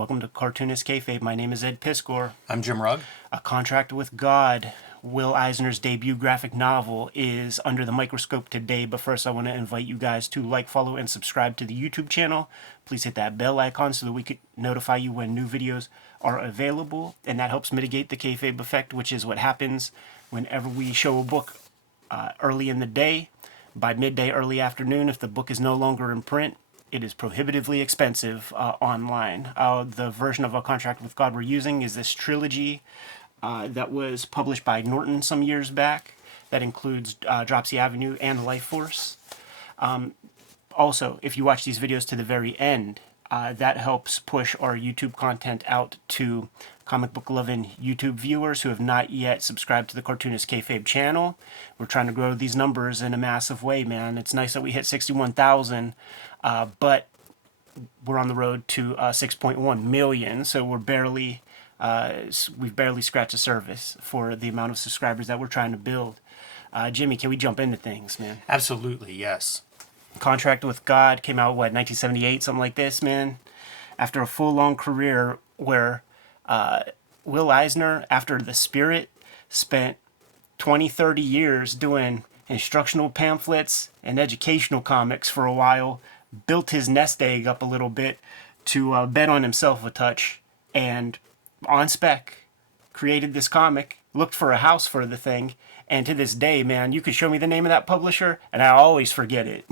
Welcome to Cartoonist Kayfabe. My name is Ed Piskor. I'm Jim Rugg. A Contract with God, Will Eisner's debut graphic novel, is under the microscope today. But first, I want to invite you guys to like, follow, and subscribe to the YouTube channel. Please hit that bell icon so that we can notify you when new videos are available. And that helps mitigate the kayfabe effect, which is what happens whenever we show a book early in the day. By midday, early afternoon, if the book is no longer in print, it is prohibitively expensive online. The version of A Contract with God we're using is this trilogy that was published by Norton some years back. That includes Dropsy Avenue and Life Force. Also, if you watch these videos to the very end, that helps push our YouTube content out to comic book loving YouTube viewers who have not yet subscribed to the Cartoonist Kayfabe channel. We're trying to grow these numbers in a massive way, man. It's nice that we hit 61,000, but we're on the road to 6.1 million, so we've barely scratched the surface for the amount of subscribers that we're trying to build. Jimmy, can we jump into things, man? Absolutely, yes. Contract with God came out, 1978, something like this, man? After a full, long career where Will Eisner, after The Spirit, spent 20, 30 years doing instructional pamphlets and educational comics for a while, built his nest egg up a little bit to bet on himself a touch, and on spec created this comic, looked for a house for the thing, and to this day, man, you could show me the name of that publisher, and I always forget it.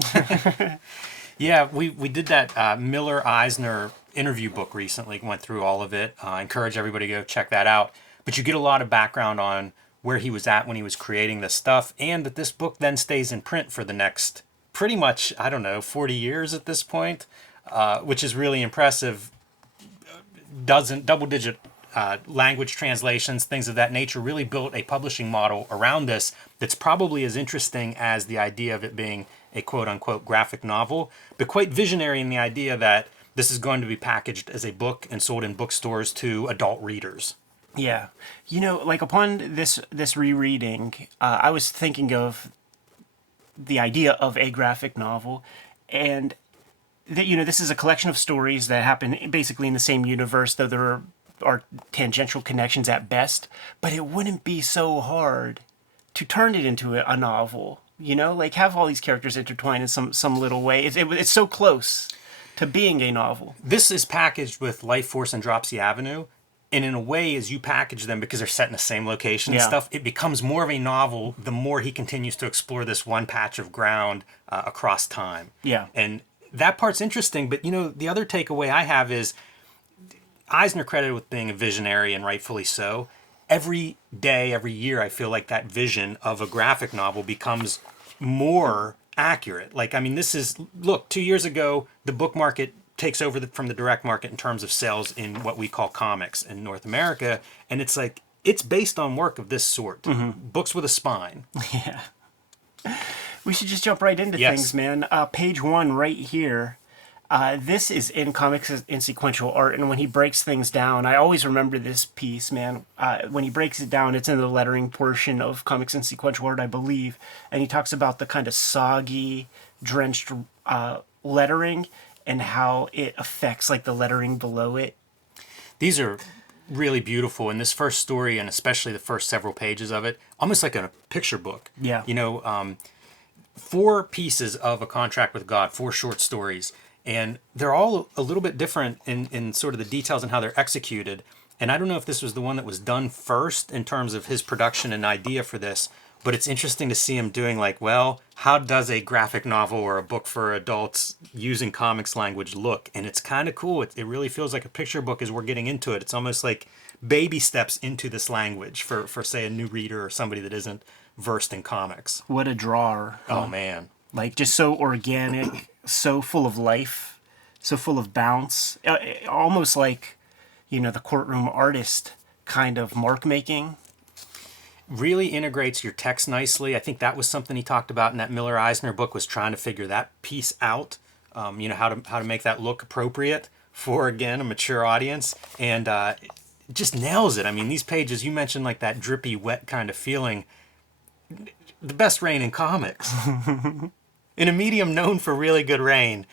Yeah, we did that Miller Eisner interview book recently, went through all of it. I encourage everybody to go check that out. But you get a lot of background on where he was at when he was creating this stuff, and that this book then stays in print for the next pretty much, 40 years at this point, which is really impressive. Double-digit language translations, things of that nature, really built a publishing model around this that's probably as interesting as the idea of it being a quote-unquote graphic novel, but quite visionary in the idea that this is going to be packaged as a book and sold in bookstores to adult readers. Yeah. Upon this rereading, I was thinking of the idea of a graphic novel, and that, this is a collection of stories that happen basically in the same universe, though there are tangential connections at best, but it wouldn't be so hard to turn it into a novel, have all these characters intertwined in some little way. It's so close to being a novel. This is packaged with Life Force and Dropsy Avenue, and in a way, as you package them, because they're set in the same location and stuff, it becomes more of a novel the more he continues to explore this one patch of ground across time. Yeah. And that part's interesting, but the other takeaway I have is Eisner credited with being a visionary, and rightfully so. Every day, every year, I feel like that vision of a graphic novel becomes more accurate. 2 years ago, the book market takes over from the direct market in terms of sales in what we call comics in North America, and it's based on work of this sort. Mm-hmm. Books with a spine. Yeah. We should just jump right into things, man. Page 1 right here. This is in Comics in Sequential Art, and when he breaks things down, I always remember this piece, man. When he breaks it down, it's in the lettering portion of Comics in Sequential Art, I believe, and he talks about the kind of soggy, drenched lettering and how it affects the lettering below it. These are really beautiful in this first story, and especially the first several pages of it, almost like a picture book. Yeah. 4 pieces of A Contract with God, 4 short stories, and they're all a little bit different in sort of the details and how they're executed. And I don't know if this was the one that was done first in terms of his production and idea for this, but it's interesting to see him doing how does a graphic novel or a book for adults using comics language look? And it's kind of cool. It really feels like a picture book as we're getting into it. It's almost like baby steps into this language for say, a new reader or somebody that isn't versed in comics. What a drawer. Oh, man. Just so organic, so full of life, so full of bounce. Almost like, the courtroom artist kind of mark making. Really integrates your text nicely. I think that was something he talked about in that Miller Eisner book, was trying to figure that piece out. How to make that look appropriate for, again, a mature audience. And just nails it. These pages, you mentioned that drippy, wet kind of feeling. The best rain in comics. In a medium known for really good rain,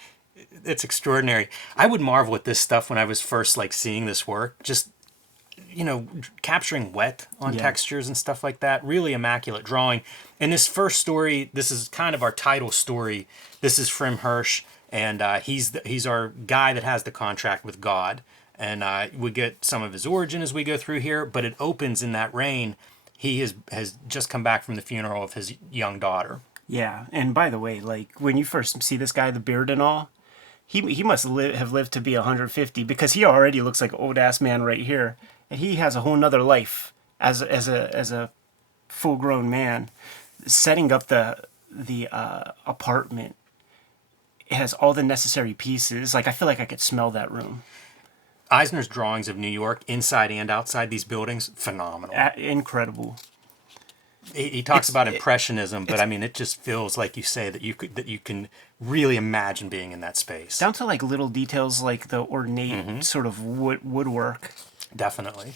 it's extraordinary. I would marvel at this stuff when I was first like seeing this work. Just capturing wet on Yeah. textures and stuff like that. Really immaculate drawing. And this first story, this is kind of our title story. This is from Hirsh, and he's our guy that has the contract with God. And we get some of his origin as we go through here, but it opens in that rain. He has just come back from the funeral of his young daughter. Yeah, and by the way, like when you first see this guy, the beard and all, he must have lived to be 150 because he already looks like an old ass man right here, and he has a whole nother life as a full grown man, setting up the apartment. It has all the necessary pieces. Like I feel like I could smell that room. Eisner's drawings of New York, inside and outside these buildings, phenomenal. Incredible. He talks about impressionism, but I mean, it just feels like you say that you can really imagine being in that space. Down to like little details like the ornate sort of woodwork. Definitely.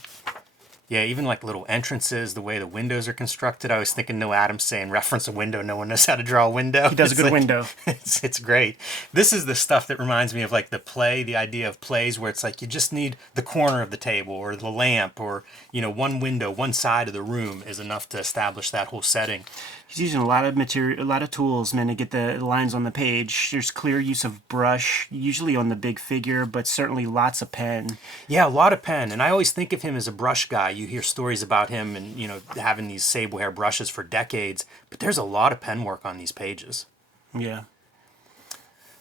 Yeah, even like little entrances, the way the windows are constructed. I was thinking Noah Adams saying, reference a window. No one knows how to draw a window. He does a good window. It's great. This is the stuff that reminds me of like the play, the idea of plays where it's like you just need the corner of the table or the lamp or, one window, one side of the room is enough to establish that whole setting. He's using a lot of material, a lot of tools, man, to get the lines on the page. There's clear use of brush, usually on the big figure, but certainly lots of pen. Yeah, a lot of pen. And I always think of him as a brush guy. You hear stories about him and, having these sable hair brushes for decades. But there's a lot of pen work on these pages. Yeah.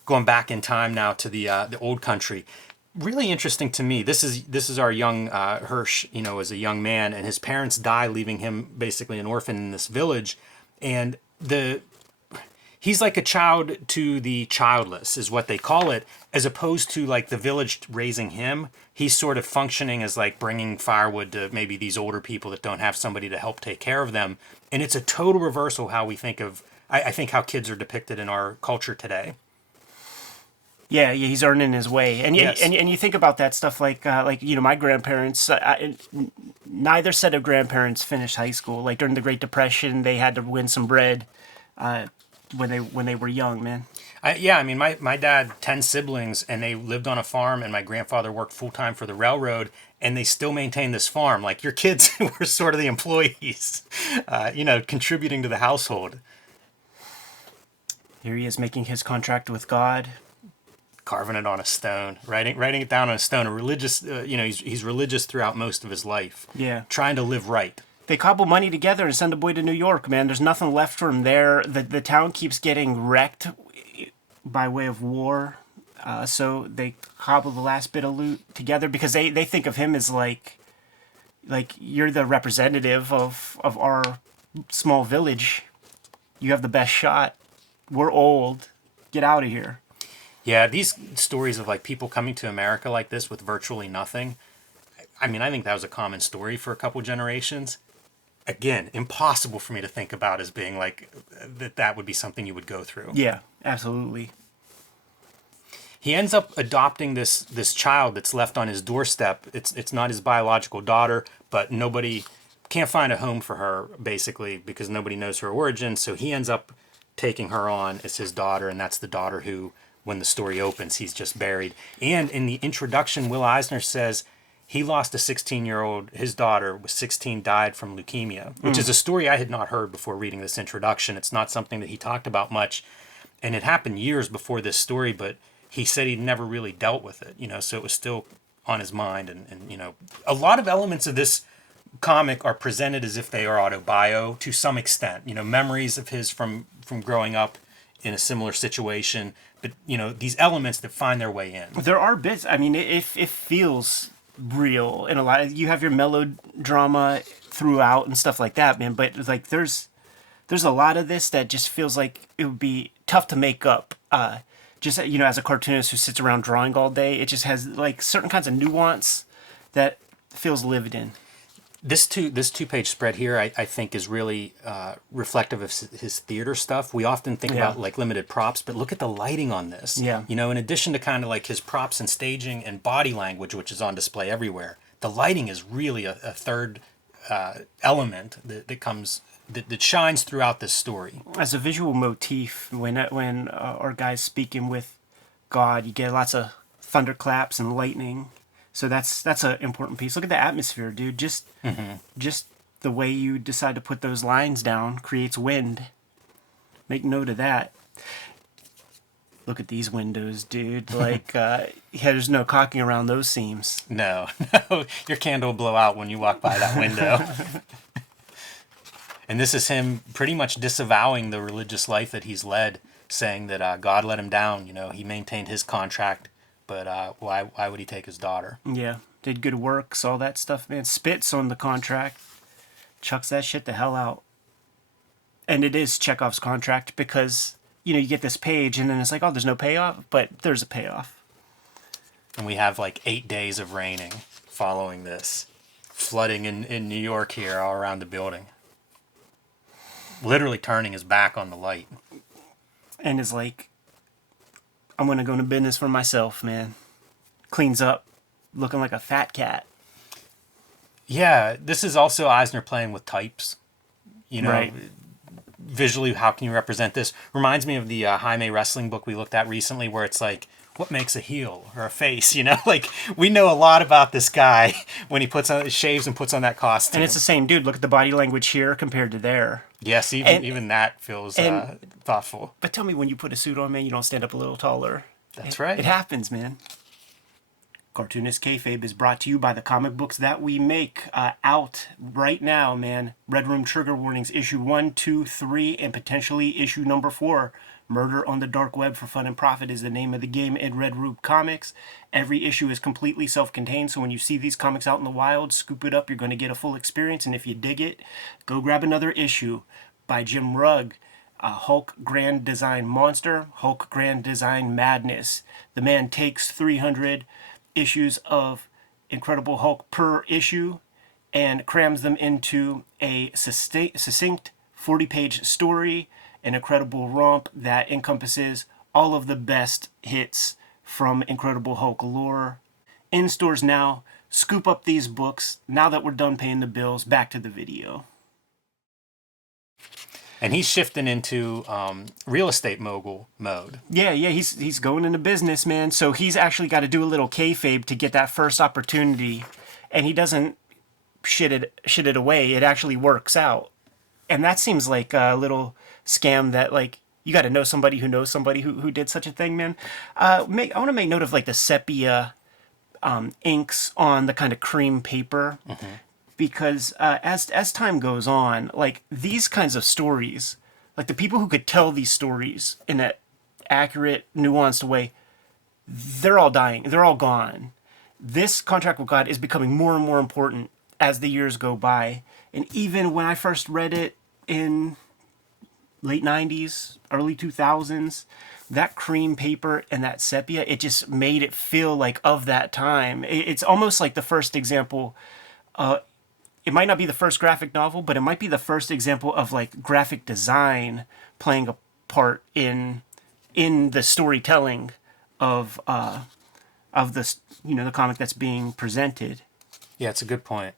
Going back in time now to the old country. Really interesting to me. This is our young Hirsh, as a young man. And his parents die, leaving him basically an orphan in this village. And he's like a child to the childless is what they call it, as opposed to like the village raising him. He's sort of functioning as like bringing firewood to maybe these older people that don't have somebody to help take care of them. And it's a total reversal how we think of, I think, how kids are depicted in our culture today. Yeah, he's earning his way, and Yes. and you think about that stuff like my grandparents. Neither set of grandparents finished high school. Like during the Great Depression, they had to win some bread when they were young, man. My dad, 10 siblings, and they lived on a farm, and my grandfather worked full-time for the railroad, and they still maintain this farm. Like, your kids were sort of the employees, contributing to the household. Here he is making his contract with God. Carving it on a stone, writing it down on a stone. A religious, he's religious throughout most of his life. Yeah. Trying to live right. They cobble money together and send a boy to New York, man. There's nothing left for him there. The town keeps getting wrecked by way of war. So they cobble the last bit of loot together because they think of him as like you're the representative of our small village. You have the best shot. We're old. Get out of here. Yeah, these stories of like people coming to America like this with virtually nothing. I mean, I think that was a common story for a couple generations. Again, impossible for me to think about as being like that would be something you would go through. Yeah, absolutely. He ends up adopting this child that's left on his doorstep. It's not his biological daughter, but nobody can't find a home for her basically because nobody knows her origin. So he ends up taking her on as his daughter, and that's the daughter who, when the story opens, he's just buried. And in the introduction, Will Eisner says he lost a 16-year-old, his daughter was 16, died from leukemia, which is a story I had not heard before reading this introduction. It's not something that he talked about much, and it happened years before this story, but he said he'd never really dealt with it, so it was still on his mind. And a lot of elements of this comic are presented as if they are autobio to some extent, memories of his from growing up in a similar situation, but these elements that find their way in. There are bits. I mean, it feels real in a lot of, you have your melodrama throughout and stuff like that, man. But like, there's a lot of this that just feels like it would be tough to make up. Just as a cartoonist who sits around drawing all day, it just has like certain kinds of nuance that feels lived in. This two-page spread here, I think, is really reflective of his theater stuff. We often think about like limited props, but look at the lighting on this. Yeah. In addition to kind of like his props and staging and body language, which is on display everywhere, the lighting is really a third element that shines throughout this story. As a visual motif, when our guy's speaking with God. You get lots of thunderclaps and lightning. So that's an important piece. Look at the atmosphere, dude. Just the way you decide to put those lines down creates wind. Make note of that. Look at these windows, dude. Like, yeah, there's no caulking around those seams. No, no, your candle will blow out when you walk by that window. And this is him pretty much disavowing the religious life that he's led, saying that God let him down. You know, he maintained his contract, but why would he take his daughter? Yeah, did good works, all that stuff, man. Spits on the contract, chucks that shit the hell out. And it is Chekhov's contract because, you know, you get this page and then it's like, oh, there's no payoff, but there's a payoff. And we have like 8 days of raining following this. Flooding in New York here all around the building. Literally turning his back on the light. And is like, I'm going to go into business for myself, man. Cleans up, looking like a fat cat. Yeah, this is also Eisner playing with types. You know, Right. Visually, how can you represent this? Reminds me of the Jaime wrestling book we looked at recently, where it's like, what makes a heel or a face? You know, like we know a lot about this guy when he puts on shaves and puts on that costume. And it's the same dude. Look at the body language here compared to there. Yes, even that feels thoughtful. But tell me, when you put a suit on, man, you don't stand up a little taller. That's right. It happens, man. Cartoonist Kayfabe is brought to you by the comic books that we make. Out right now, man. Red Room Trigger Warnings, issue 1, 2, 3, and potentially issue number 4. Murder on the Dark Web for Fun and Profit is the name of the game in Red Room Comics. Every issue is completely self-contained, so when you see these comics out in the wild, scoop it up, you're going to get a full experience, and if you dig it, go grab another issue by Jim Rugg. Hulk Grand Design Monster, Hulk Grand Design Madness. The man takes 300 issues of Incredible Hulk per issue and crams them into a succinct 40-page story, an incredible romp that encompasses all of the best hits from Incredible Hulk lore. In stores now. Scoop up these books. Now that we're done paying the bills, back to the video. And he's shifting into real estate mogul mode. Yeah, he's going into business, man. So he's actually got to do a little kayfabe to get that first opportunity, and he doesn't shit it away. It actually works out, and that seems like a little scam that like you got to know somebody who knows somebody who did such a thing, man. I want to make note of like the sepia inks on the kind of cream paper. Mm-hmm. Because as time goes on, like these kinds of stories, like the people who could tell these stories in that accurate, nuanced way, they're all dying. They're all gone. This Contract with God is becoming more and more important as the years go by. And even when I first read it in late 90s, early 2000s, that cream paper and that sepia, it just made it feel like of that time. It's almost like the first example. It might not be the first graphic novel, but it might be the first example of like graphic design playing a part in the storytelling of the the comic that's being presented. Yeah, it's a good point.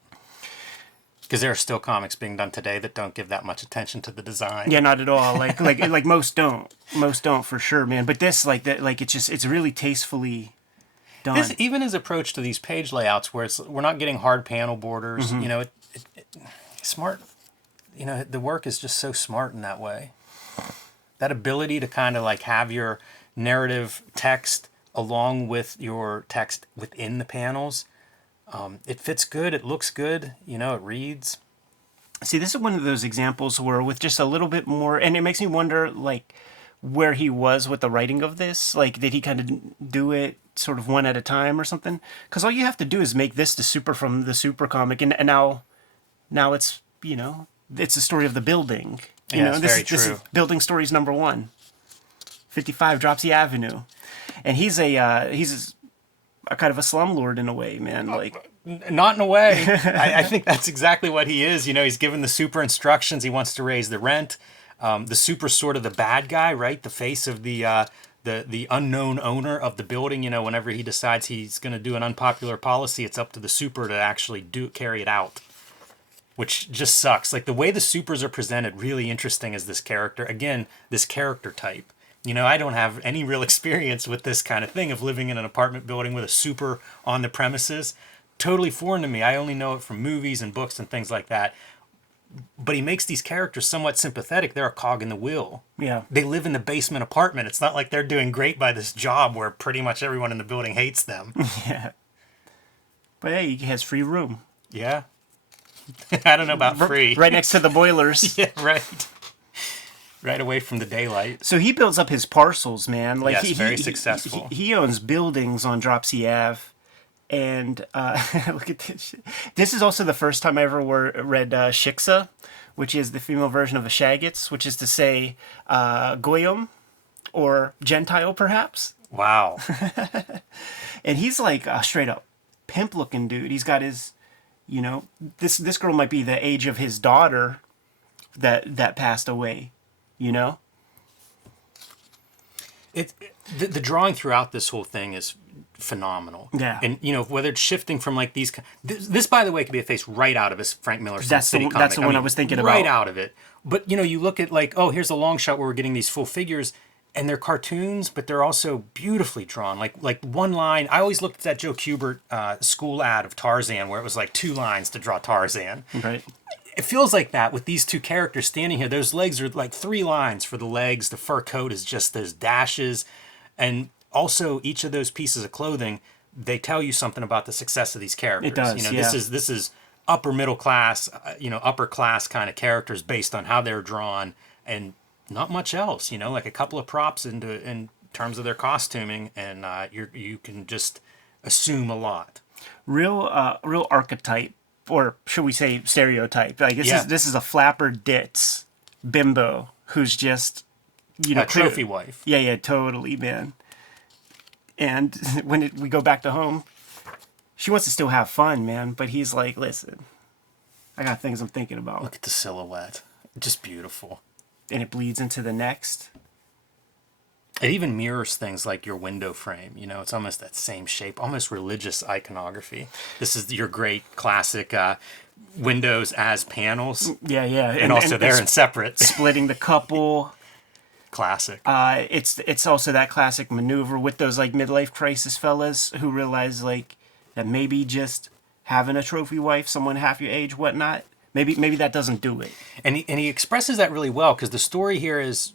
Because there are still comics being done today that don't give that much attention to the design. Yeah, not at all. Like most don't for sure, man. But this it's really tastefully done. Even his approach to these page layouts, where we're not getting hard panel borders. Mm-hmm. You know, smart. You know, the work is just so smart in that way. That ability to kind of like have your narrative text along with your text within the panels. It fits good. It looks good. You know, it reads. See, this is one of those examples where with just a little bit more, and it makes me wonder, like, where he was with the writing of this. Like, did he kind of do it sort of one at a time or something? Because all you have to do is make this the super from the super comic, and now it's, it's the story of the building. This is Building Stories number 1. 55 Dropsy Avenue. And he's a kind of a slumlord in a way, man. Like, not in a way. I think that's exactly what he is. You know, he's given the super instructions. He wants to raise the rent. The super's sort of the bad guy, right? The face of the unknown owner of the building. You know, whenever he decides he's going to do an unpopular policy, it's up to the super to actually carry it out, which just sucks. Like the way the supers are presented, really interesting as this character. Again, this character type. I don't have any real experience with this kind of thing of living in an apartment building with a super on the premises. Totally foreign to me. I only know it from movies and books and things like that. But he makes these characters somewhat sympathetic. They're a cog in the wheel. Yeah. They live in the basement apartment. It's not like they're doing great by this job where pretty much everyone in the building hates them. Yeah. But hey, he has free room. Yeah. I don't know about free. Right next to the boilers. Yeah, right. Right away from the daylight. So he builds up his parcels, man. Like Yes, very successful. He owns buildings on Dropsy Ave. And look at this shit. This is also the first time I ever read Shiksa, which is the female version of a Shaggots, which is to say Goyim or Gentile, perhaps. Wow. And he's like a straight up pimp looking dude. He's got his, this girl might be the age of his daughter that passed away, The drawing throughout this whole thing is phenomenal. Yeah. And whether it's shifting from like these, this by the way could be a face right out of a Frank Miller Sin City comic. That's the one I was thinking about. Right out of it. But you look at like, oh, here's a long shot where we're getting these full figures, and they're cartoons, but they're also beautifully drawn. Like one line. I always looked at that Joe Kubert school ad of Tarzan where it was like 2 lines to draw Tarzan. Right. It feels like that with these 2 characters standing here. Those legs are like 3 lines for the legs. The fur coat is just those dashes. And also, each of those pieces of clothing, they tell you something about the success of these characters. It does, yeah. This is upper middle class, upper class kind of characters based on how they're drawn, and not much else. Like a couple of props in terms of their costuming, and you can just assume a lot. Real archetype, or should we say stereotype? Like this is a flapper ditz bimbo who's just A trophy wife. Yeah, totally, man. And when we go back to home, she wants to still have fun, man. But he's like, listen, I got things I'm thinking about. Look at the silhouette. Just beautiful. And it bleeds into the next. It even mirrors things like your window frame. It's almost that same shape, almost religious iconography. This is your great classic windows as panels. Yeah. And also they're in separate. Splitting the couple. Classic. It's also that classic maneuver with those like midlife crisis fellas who realize like that maybe just having a trophy wife, someone half your age, whatnot, maybe that doesn't do it. And he expresses that really well because the story here is,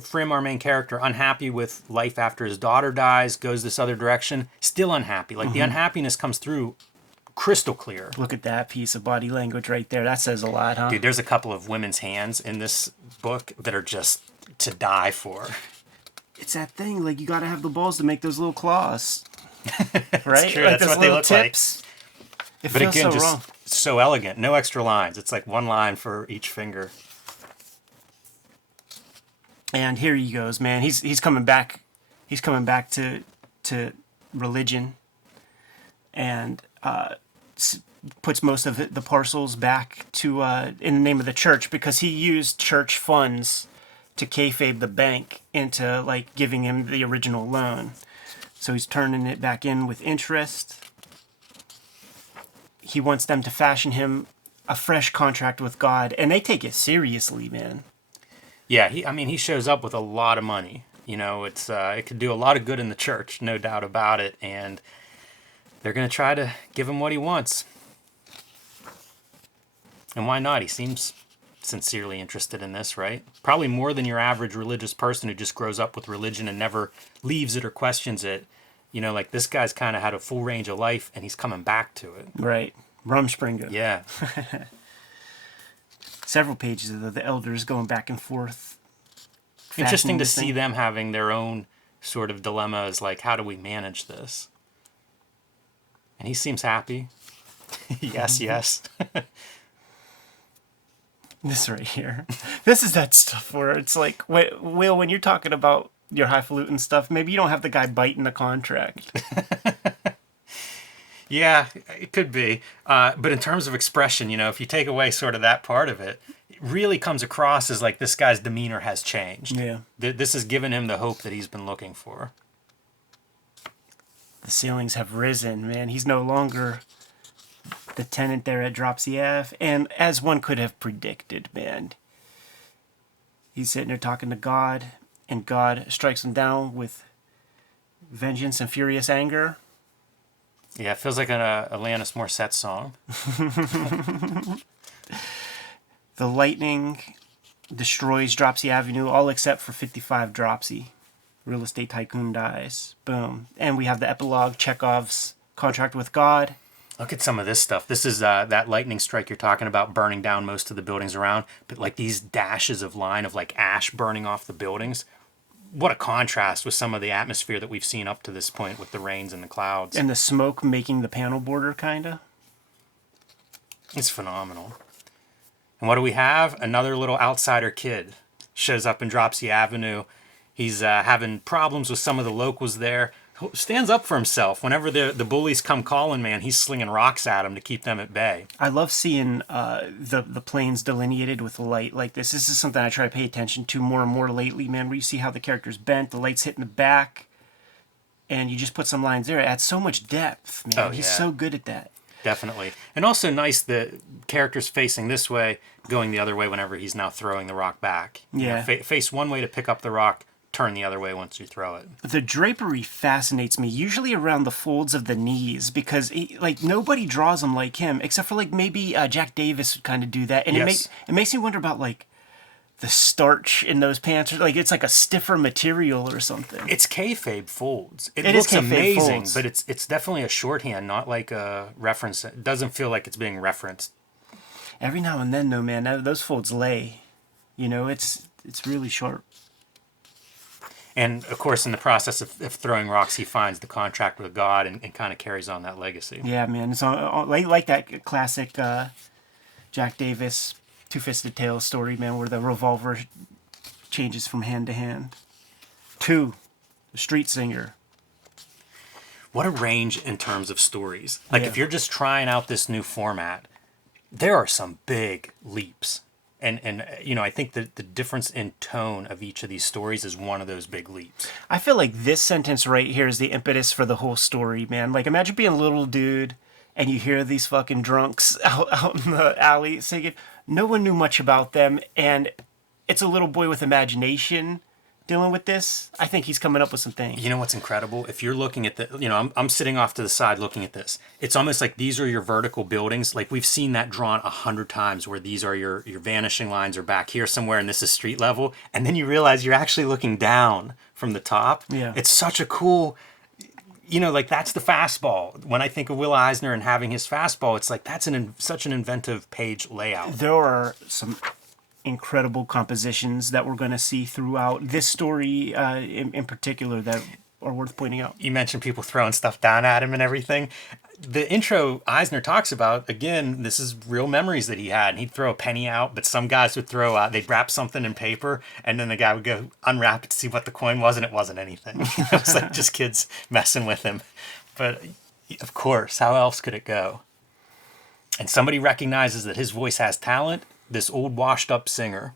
Frim, our main character, unhappy with life after his daughter dies, goes this other direction, still unhappy. Like the unhappiness comes through crystal clear. Look at that piece of body language right there. That says a lot, huh? Dude, there's a couple of women's hands in this book that are just to die for. It's that thing, like you gotta have the balls to make those little claws. Right? True. Like That's those what they little look tips. It But feels again, so just wrong. so elegant. No extra lines. It's like 1 line for each finger. And here he goes, man. He's coming back. He's coming back to religion, and puts most of the parcels back to in the name of the church because he used church funds to kayfabe the bank into like giving him the original loan. So he's turning it back in with interest. He wants them to fashion him a fresh contract with God, and they take it seriously, man. Yeah, he shows up with a lot of money. It could do a lot of good in the church, no doubt about it. And they're going to try to give him what he wants. And why not? He seems sincerely interested in this, right? Probably more than your average religious person who just grows up with religion and never leaves it or questions it. Like this guy's kind of had a full range of life and he's coming back to it. Right. Rumspringa. Yeah. Several pages of the elders going back and forth. Interesting to see them having their own sort of dilemmas, like how do we manage this? And he seems happy. Yes. This right here. This is that stuff where it's like, Will, when you're talking about your highfalutin stuff, maybe you don't have the guy biting the contract. Yeah, it could be. But in terms of expression, if you take away sort of that part of it, it really comes across as like this guy's demeanor has changed. Yeah. This has given him the hope that he's been looking for. The ceilings have risen, man. He's no longer the tenant there at Dropsy Ave. And as one could have predicted, man, he's sitting there talking to God. and God strikes him down with vengeance and furious anger. Yeah, it feels like an Alanis Morissette song. The lightning destroys Dropsy Avenue, all except for 55 Dropsy. Real estate tycoon dies. Boom. And we have the epilogue, Chekhov's contract with God. Look at some of this stuff. This is that lightning strike you're talking about, burning down most of the buildings around, but like these dashes of line of like ash burning off the buildings. What a contrast with some of the atmosphere that we've seen up to this point with the rains and the clouds. And the smoke making the panel border, kind of. It's phenomenal. And what do we have? Another little outsider kid shows up in Dropsy Avenue. He's having problems with some of the locals there. Stands up for himself. Whenever the bullies come calling, man, he's slinging rocks at them to keep them at bay. I love seeing the planes delineated with light like this. This is something I try to pay attention to more and more lately, man, where you see how the character's bent, the light's hitting the back, and you just put some lines there. It adds so much depth, man. Oh, He's yeah. so good at that. Definitely. And also nice the character's facing this way, going the other way whenever he's now throwing the rock back. Yeah. Face one way to pick up the rock, turn the other way once you throw it. The drapery fascinates me, usually around the folds of the knees, because like nobody draws them like him, except for like maybe Jack Davis would kind of do that, and Yes. it makes me wonder about like the starch in those pants, like it's like a stiffer material or something. It's kayfabe folds. It is looks kayfabe amazing, folds. but it's definitely a shorthand, not like a reference. It doesn't feel like it's being referenced. Every now and then, though, man, those folds lay. You know, it's really sharp. And of course, in the process of throwing rocks, he finds the contract with God and kind of carries on that legacy. Yeah, man, it's like that classic Jack Davis Two-Fisted Tales story, man, where the revolver changes from hand to hand. 2, the street singer. What a range in terms of stories. Like Yeah. if you're just trying out this new format, there are some big leaps. And you know, I think that the difference in tone of each of these stories is one of those big leaps. I feel like this sentence right here is the impetus for the whole story, man. Like, imagine being a little dude and you hear these fucking drunks out in the alley singing. No one knew much about them, and it's a little boy with imagination dealing with this. I think he's coming up with some things. You know what's incredible? If you're looking at the, you know, I'm sitting off to the side looking at this. It's almost like these are your vertical buildings. Like we've seen that drawn 100 times where these are your vanishing lines are back here somewhere and this is street level. And then you realize you're actually looking down from the top. Yeah. It's such a cool, you know, like that's the fastball. When I think of Will Eisner and having his fastball, it's like that's such an inventive page layout. There are some incredible compositions that we're going to see throughout this story in particular that are worth pointing out. You mentioned people throwing stuff down at him and everything. The intro Eisner talks about, again, this is real memories that he had. And he'd throw a penny out, but some guys would they'd wrap something in paper, and then the guy would go unwrap it to see what the coin was, and it wasn't anything. It was like just kids messing with him. But of course, how else could it go? And somebody recognizes that his voice has talent, this old washed up singer.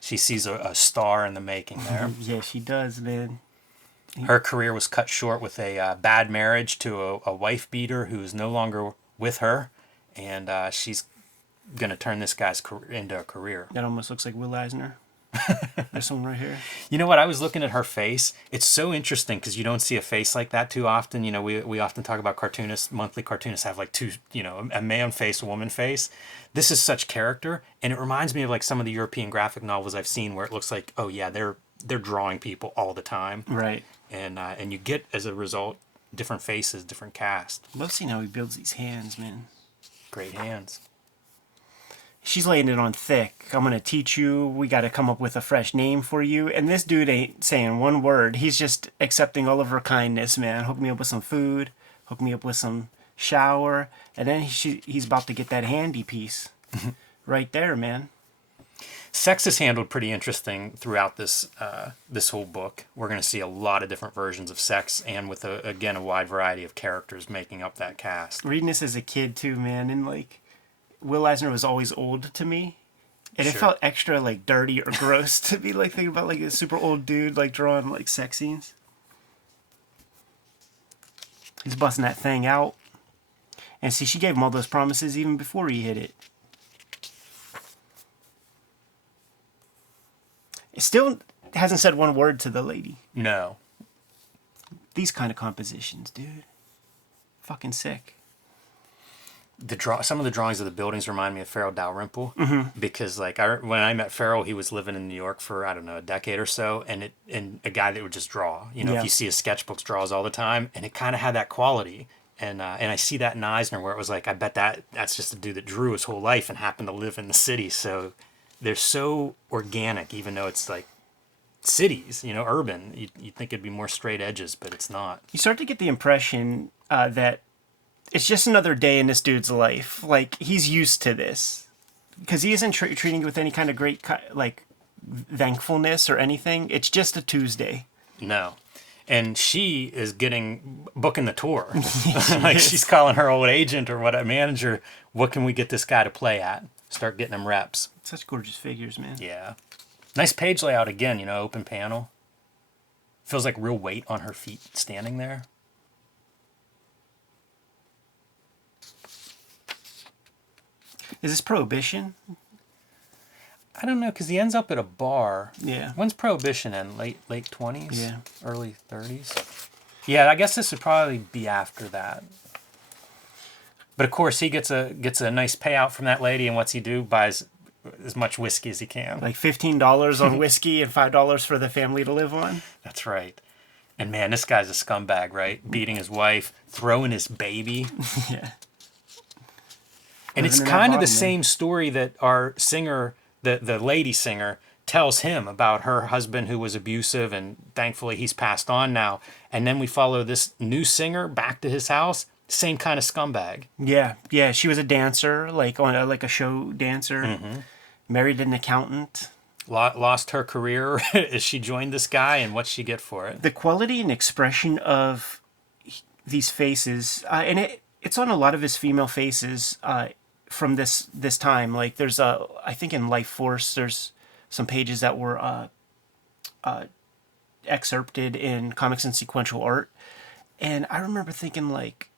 She sees a star in the making there. Yeah, she does, man. Her career was cut short with a bad marriage to a wife beater who's no longer with her, and she's going to turn this guy's career into a career. That almost looks like Will Eisner. There's one right here. You know what? I was looking at her face. It's so interesting because you don't see a face like that too often. You know, we often talk about cartoonists, monthly cartoonists have like two, you know, a man face, a woman face. This is such character, and it reminds me of like some of the European graphic novels I've seen where it looks like, oh yeah, they're drawing people all the time. Right. And you get, as a result, different faces, different cast. Love seeing how he builds these hands, man. Great hands. She's laying it on thick. I'm going to teach you. We got to come up with a fresh name for you. And this dude ain't saying one word. He's just accepting all of her kindness, man. Hook me up with some food. Hook me up with some shower. And then he's about to get that handy piece right there, man. Sex is handled pretty interesting throughout this this whole book. We're going to see a lot of different versions of sex, and with a wide variety of characters making up that cast. Reading this as a kid too, man, and like Will Eisner was always old to me, and Sure. it felt extra like dirty or gross to be like thinking about like a super old dude like drawing like sex scenes. He's busting that thing out, and see, she gave him all those promises even before he hit it. Still hasn't said one word to the lady. No. These kind of compositions, dude. Fucking sick. Some of the drawings of the buildings remind me of Farrell Dalrymple, because like when I met Farrell, he was living in New York for, I don't know, a decade or so, and a guy that would just draw. You know, Yeah. if you see his sketchbooks, draws all the time, and it kind of had that quality. And I see that in Eisner, where it was like, I bet that's just a dude that drew his whole life and happened to live in the city. So they're so organic, even though it's like cities, you know, urban. You'd think it'd be more straight edges, but it's not. You start to get the impression that it's just another day in this dude's life. Like, he's used to this. Because he isn't treating it with any kind of great, like, thankfulness or anything. It's just a Tuesday. No. And she is booking the tour. Like, she's calling her old agent or what, a manager, what can we get this guy to play at? Start getting him reps. Such gorgeous figures, man. Yeah. Nice page layout again, you know, open panel. Feels like real weight on her feet standing there. Is this Prohibition? I don't know, because he ends up at a bar. Yeah. When's Prohibition end? Late 20s? Yeah. Early 30s? Yeah, I guess this would probably be after that. But of course, he gets a nice payout from that lady, and what's he do? Buys as much whiskey as he can. Like $15 on whiskey and $5 for the family to live on? That's right. And man, this guy's a scumbag, right? Beating his wife, throwing his baby. Yeah. And it's Living in that kind of the body, man. same story that our singer, the lady singer, tells him about her husband who was abusive, and thankfully he's passed on now. And then we follow this new singer back to his house, same kind of scumbag. Yeah, yeah. She was a dancer, like on a show dancer. Married an accountant. Lost her career as she joined this guy, and what'd she get for it? The quality and expression of these faces, and it's on a lot of his female faces from this time. Like there's I think in Life Force, there's some pages that were excerpted in Comics and Sequential Art, and I remember thinking like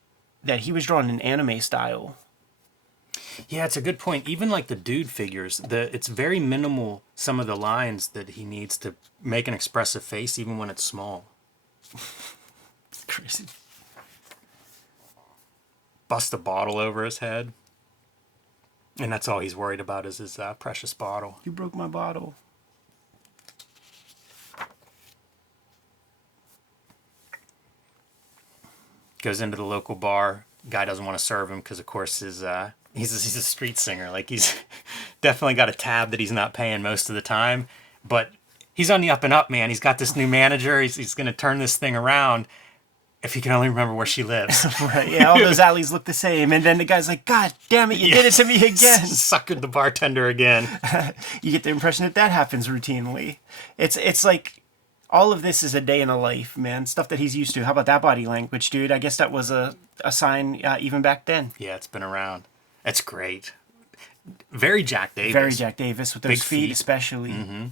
that he was drawn in anime style. Yeah, it's a good point. Even like the dude figures, it's very minimal, some of the lines that he needs to make an expressive face, even when it's small. It's crazy. Bust a bottle over his head. And that's all he's worried about is his precious bottle. You broke my bottle. Goes into the local bar. Guy doesn't want to serve him because, of course, he's a street singer. Like, he's definitely got a tab that he's not paying most of the time. But he's on the up and up, man. He's got this new manager. He's going to turn this thing around if he can only remember where she lives. Right, yeah, all those alleys look the same. And then the guy's like, God damn it, you did it to me again. Suckered the bartender again. You get the impression that happens routinely. It's like all of this is a day in a life, man. Stuff that he's used to. How about that body language, dude? I guess that was a sign even back then. Yeah, it's been around. It's great. Very Jack Davis. Very Jack Davis with those Big feet, feet. especially. Mm-hmm.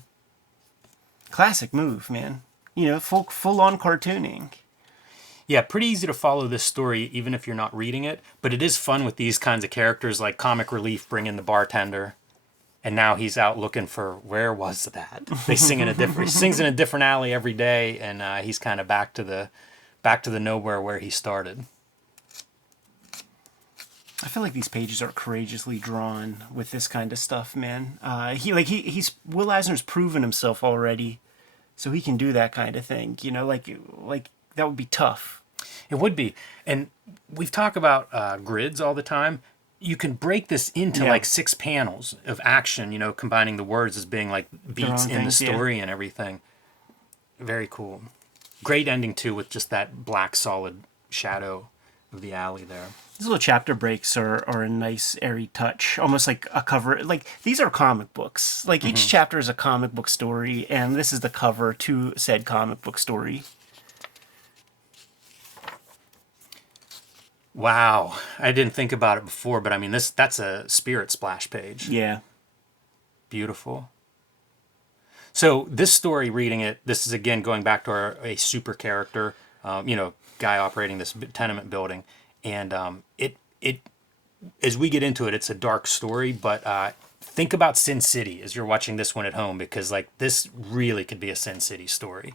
Classic move, man. You know, full on cartooning. Yeah, pretty easy to follow this story even if you're not reading it. But it is fun with these kinds of characters, like Comic Relief bringing the bartender. And now he's out looking for, where was that? They sing in he sings in a different alley every day, and he's kind of back to the nowhere where he started. I feel like these pages are courageously drawn with this kind of stuff, man. He's Will Eisner's proven himself already, so he can do that kind of thing. You know, like that would be tough. It would be, and we've talked about grids all the time. You can break this into like 6 panels of action, you know, combining the words as being like beats in the story and everything. Very cool. Great ending too, with just that black solid shadow of the alley there. These little chapter breaks are a nice airy touch, almost like a cover. Like, these are comic books. Like, each chapter is a comic book story, and this is the cover to said comic book story. Wow, I didn't think about it before, but I mean, that's a spirit splash page. Yeah. Beautiful. So this story, reading it, this is again going back to a super character, guy operating this tenement building, and it as we get into it, it's a dark story, but think about Sin City as you're watching this one at home, because like this really could be a Sin City story.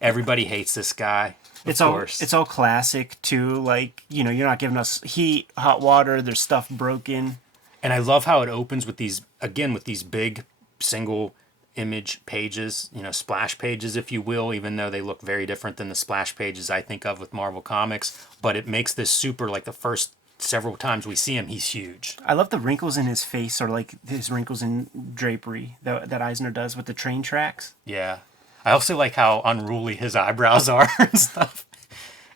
Everybody hates this guy. Of course. It's all classic too. Like, you know, you're not giving us heat, hot water. There's stuff broken. And I love how it opens with these, again, with these big single image pages, you know, splash pages, if you will, even though they look very different than the splash pages I think of with Marvel Comics. But it makes this super, like the first several times we see him, he's huge. I love the wrinkles in his face, or like his wrinkles in drapery that Eisner does with the train tracks. Yeah. I also like how unruly his eyebrows are and stuff.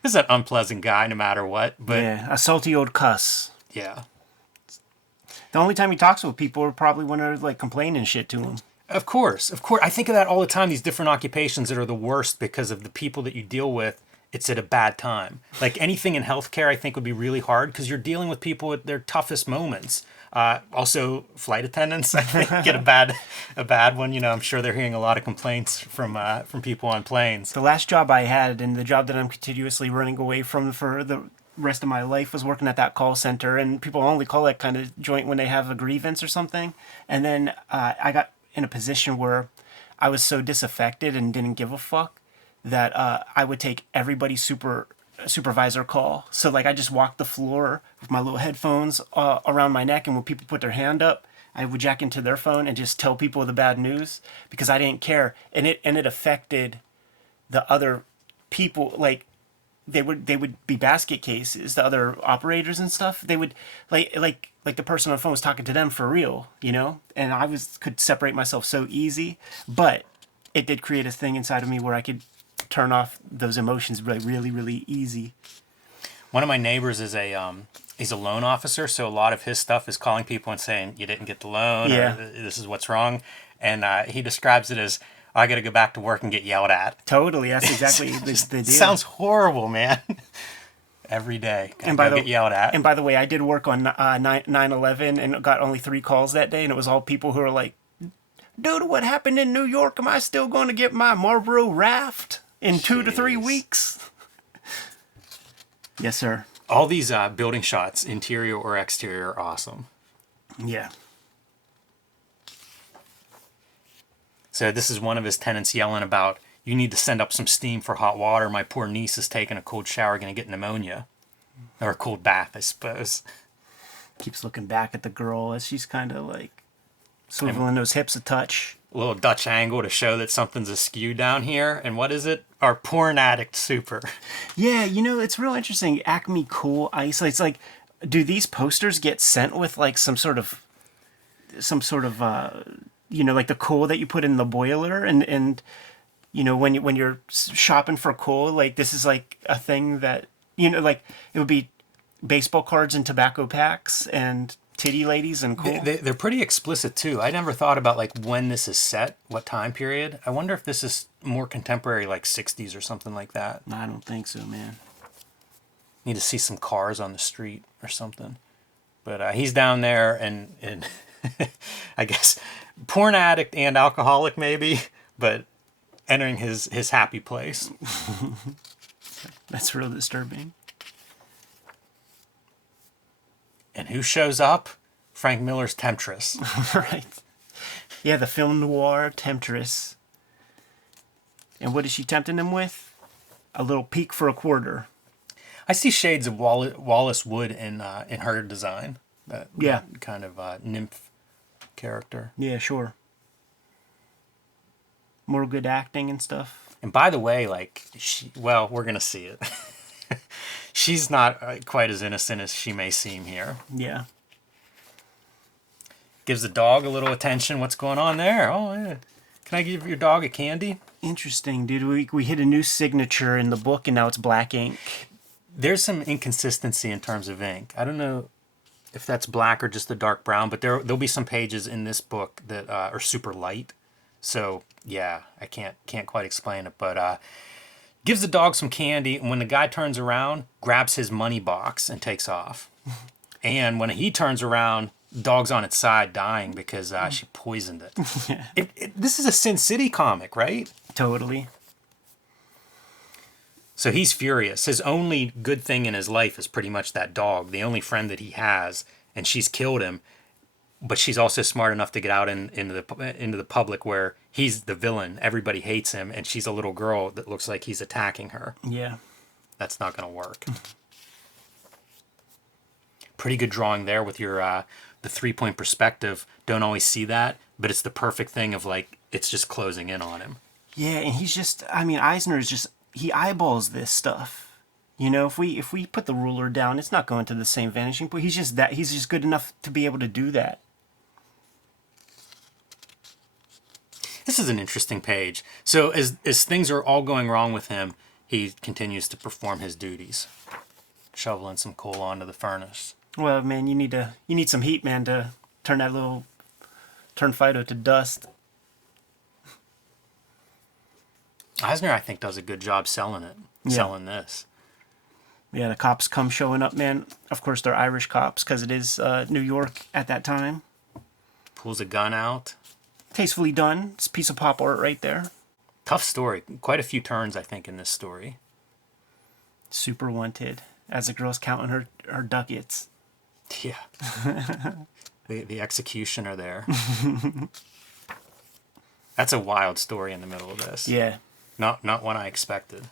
This is an unpleasant guy no matter what. But Yeah, a salty old cuss. yeah. The only time he talks with people are probably when they're like complaining shit to him. Of course. I think of that all the time, these different occupations that are the worst because of the people that you deal with. It's at a bad time. Like anything in healthcare, I think would be really hard because you're dealing with people at their toughest moments. Also, flight attendants, I think, get a bad one. You know, I'm sure they're hearing a lot of complaints from people on planes. The last job I had, and the job that I'm continuously running away from for the rest of my life, was working at that call center. And people only call that kind of joint when they have a grievance or something. And then I got in a position where I was so disaffected and didn't give a fuck that I would take everybody's supervisor call. So like I just walked the floor with my little headphones around my neck, and when people put their hand up, I would jack into their phone and just tell people the bad news because I didn't care. And it affected the other people. Like they would be basket cases, the other operators and stuff. They would like the person on the phone was talking to them for real, you know? And I could separate myself so easy, but it did create a thing inside of me where I could turn off those emotions really, really easy. One of my neighbors is he's a loan officer, so a lot of his stuff is calling people and saying you didn't get the loan, Yeah. or this is what's wrong, and he describes it as I got to go back to work and get yelled at. Totally, that's exactly the deal. Sounds horrible, man. Every day, get yelled at. And by the way, I did work on 9/11 and got only 3 calls that day, and it was all people who were like, "Due to what happened in New York, am I still going to get my Marlboro Raft in 2 to 3 weeks?" Yes, sir. All these building shots, interior or exterior, are awesome. Yeah. So this is one of his tenants yelling about, you need to send up some steam for hot water. My poor niece is taking a cold shower, going to get pneumonia. Or a cold bath, I suppose. Keeps looking back at the girl as she's kind of like swiveling those hips a touch. A little Dutch angle to show that something's askew down here. And what is it? Our porn addict super. Yeah, you know, it's real interesting. Acme Cool Ice. It's like, do these posters get sent with like some sort of you know, like the coal that you put in the boiler, and you know, when you're shopping for coal, like this is like a thing that, you know, like it would be baseball cards and tobacco packs and titty ladies and coal. They're pretty explicit too. I never thought about like when this is set, what time period. I wonder if this is more contemporary, like 60s or something like that. I don't think so, man. Need to see some cars on the street or something. But he's down there and I guess porn addict and alcoholic maybe, but entering his happy place. That's real disturbing. And who shows up? Frank Miller's Temptress. Right. Yeah, the film noir Temptress. And what is she tempting him with? A little peek for a quarter. I see shades of Wallace Wood in her design. That kind of nymph character. Yeah, sure. More good acting and stuff. And by the way, like, we're going to see it. She's not quite as innocent as she may seem here. Yeah. Gives the dog a little attention. What's going on there? Oh, yeah. Can I give your dog a candy? Interesting, dude. We hit a new signature in the book, and now it's black ink. There's some inconsistency in terms of ink. I don't know if that's black or just the dark brown, but there'll be some pages in this book that are super light. So yeah, I can't quite explain it, but gives the dog some candy, and when the guy turns around, grabs his money box and takes off. And when he turns around, the dog's on its side dying because she poisoned it. Yeah. This is a Sin City comic, right? Totally. So he's furious. His only good thing in his life is pretty much that dog, the only friend that he has, and she's killed him. but she's also smart enough to get out into the public where he's the villain. Everybody hates him, and she's a little girl that looks like he's attacking her. Yeah. That's not going to work. Pretty good drawing there with your the 3-point perspective. Don't always see that, but it's the perfect thing of like it's just closing in on him. Yeah, and he's just, I mean, Eisner is just, he eyeballs this stuff. You know, if we put the ruler down, it's not going to the same vanishing point. He's just good enough to be able to do that. This is an interesting page. So as things are all going wrong with him, he continues to perform his duties, shoveling some coal onto the furnace. Well, man, you need some heat, man, to turn Fido to dust. Eisner, I think, does a good job selling selling this. Yeah, the cops come showing up, man. Of course, they're Irish cops because it is New York at that time. Pulls a gun out. Tastefully done. It's a piece of pop art right there. Tough story. Quite a few turns, I think, in this story. Super wanted as the girl's counting her ducats. Yeah. the executioner there. That's a wild story in the middle of this. Yeah. Not one I expected.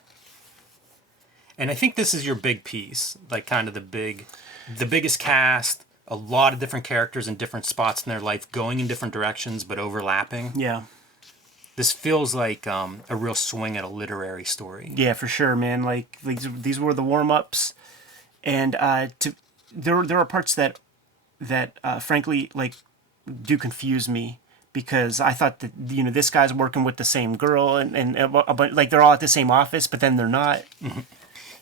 And I think this is your big piece, like kind of the biggest cast, a lot of different characters in different spots in their life, going in different directions but overlapping. Yeah. This feels like a real swing at a literary story. Yeah, for sure, man. Like these were the warm-ups, and there are parts that frankly like do confuse me because I thought that this guy's working with the same girl and like they're all at the same office, but then they're not. Mm-hmm.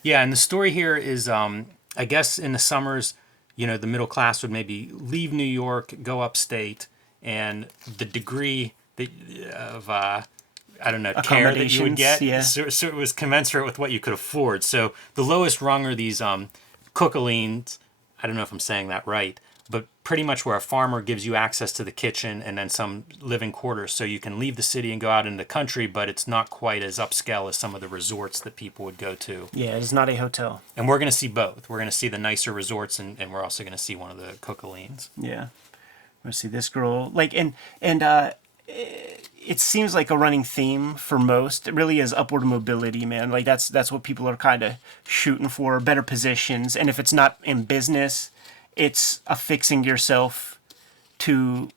Yeah, and the story here is, I guess in the summers, the middle class would maybe leave New York, go upstate, and the degree of care that you would get, yeah. so it was commensurate with what you could afford. So the lowest rung are these cookalines. I don't know if I'm saying that right, but pretty much where a farmer gives you access to the kitchen and then some living quarters, so you can leave the city and go out into the country, but it's not quite as upscale as some of the resorts that people would go to. Yeah, it's not a hotel. And we're going to see both. We're going to see the nicer resorts, and we're also going to see one of the cookalines. Yeah. We're going to see this girl. Like, and it seems like a running theme for most. It really is upward mobility, man. Like, that's what people are kind of shooting for, better positions. And if it's not in business, it's affixing yourself to,